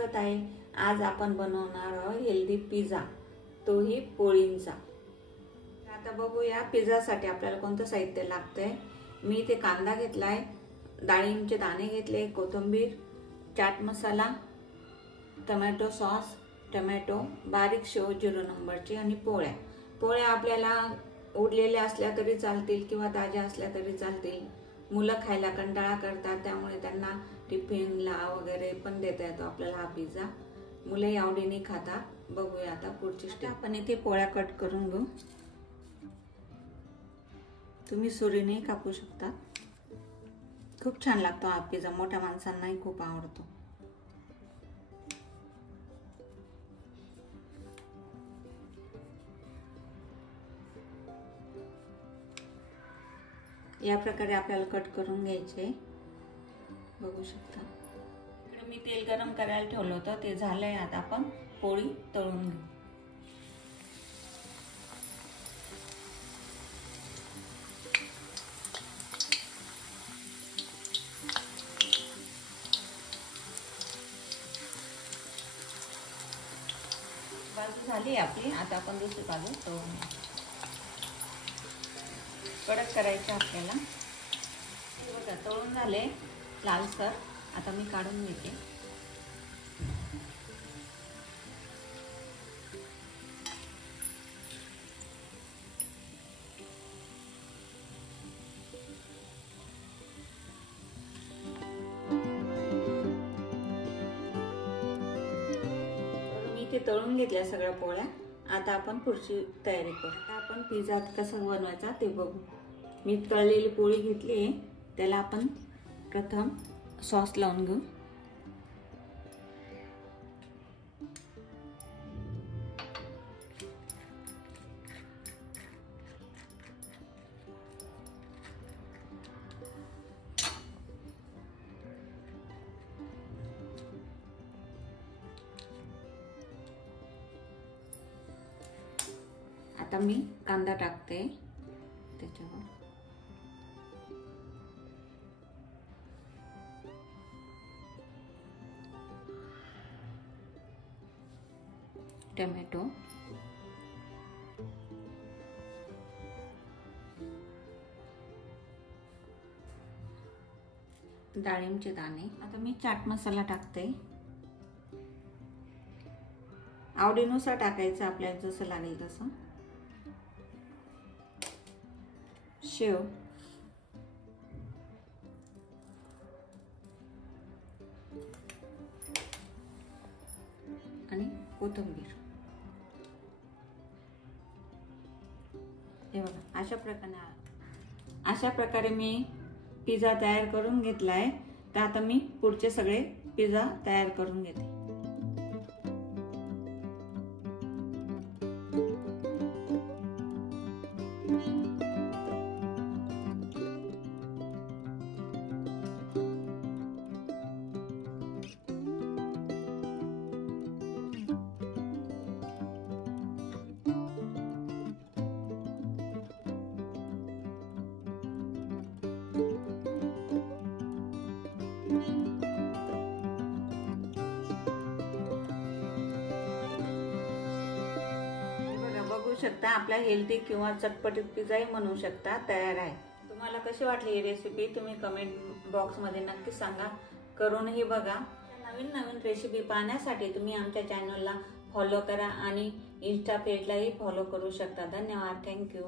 स्वागत आहे। आज आपण बनवणार आहोत हेल्दी पिझ्झा, तोही पोळींचा। आता बघूया पिझ्झासाठी आपल्याला कोणतं साहित्य लागतंय। मी ते कांदा घेतलाय, डाळिंबचे दाणे घेतले, कोथिंबीर, chaat masala, tomato sauce, tomato, बारीक शेव 0 नंबरची आणि पोळ्या। पोळ्या आपल्याला उरलेल्या असल्या तरी चालतील किंवा ताज्या असल्या तरी चालतील। मुलं खायला कंटाळा करतात, त्यामुळे त्यांना टिफिनला वगैरे पण देता येतो आपल्याला हा पिझ्झा। मुलं आवडीने खातात। बघूया आता पुढची स्टेप। आपण इथे पोळ्या कट करून घेऊ। तुम्ही सुरीने कापू शकता। खूप छान लागतो हा पिझ्झा, मोठ्या माणसांनाही खूप आवडतो। या प्रकारे आपल्याला कट करून घ्यायचे। बघू शकता इकडे मी तेल गरम करायला ठेवलं होतं, ते झालंय। आता आपण पोळी तळून घेऊ। बाजू झाली आपली, आता आपण दुसरी बाजू तळून घेऊ। कडक करायचं आपल्याला। बघा तळून झाले लालसर, आता मी काढून घेते। मी ते तळून घेतल्या सगळ्या पोळ्या। आता आपण पुढची तयारी करू। आता आपण पिझ्झा कसं बनवायचा ते बघू। मी तळलेली पोळी घेतली, त्याला आपण प्रथम सॉस लावून घेऊ। आता मी कांदा टाकते त्याच्यावर। टोमॅटो, डाळिंबचे दाणे। आता मी चाट मसाला टाकते। आवडीनुसार टाकायचं, आपल्याला जसं लागेल तसं। शेव, आणि कोथिंबीर। हे बघा अशा प्रकारे मी पिझ्झा तयार करून घेतलाय। तर आता मी पुढचे सगळे पिझ्झा तयार करून घेते। बघू शकता आपला हेल्दी किंवा चटपटीत पिझ्झाही म्हणू शकता तयार आहे। तुम्हाला कशी वाटली ही रेसिपी तुम्ही कमेंट बॉक्स मध्ये नक्की सांगा। करूनही बघा। नवीन रेसिपी पाहण्यासाठी तुम्ही आमच्या चॅनलला फॉलो करा आणि इंस्टा पेजलाही फॉलो करू शकता। धन्यवाद। थँक्यू।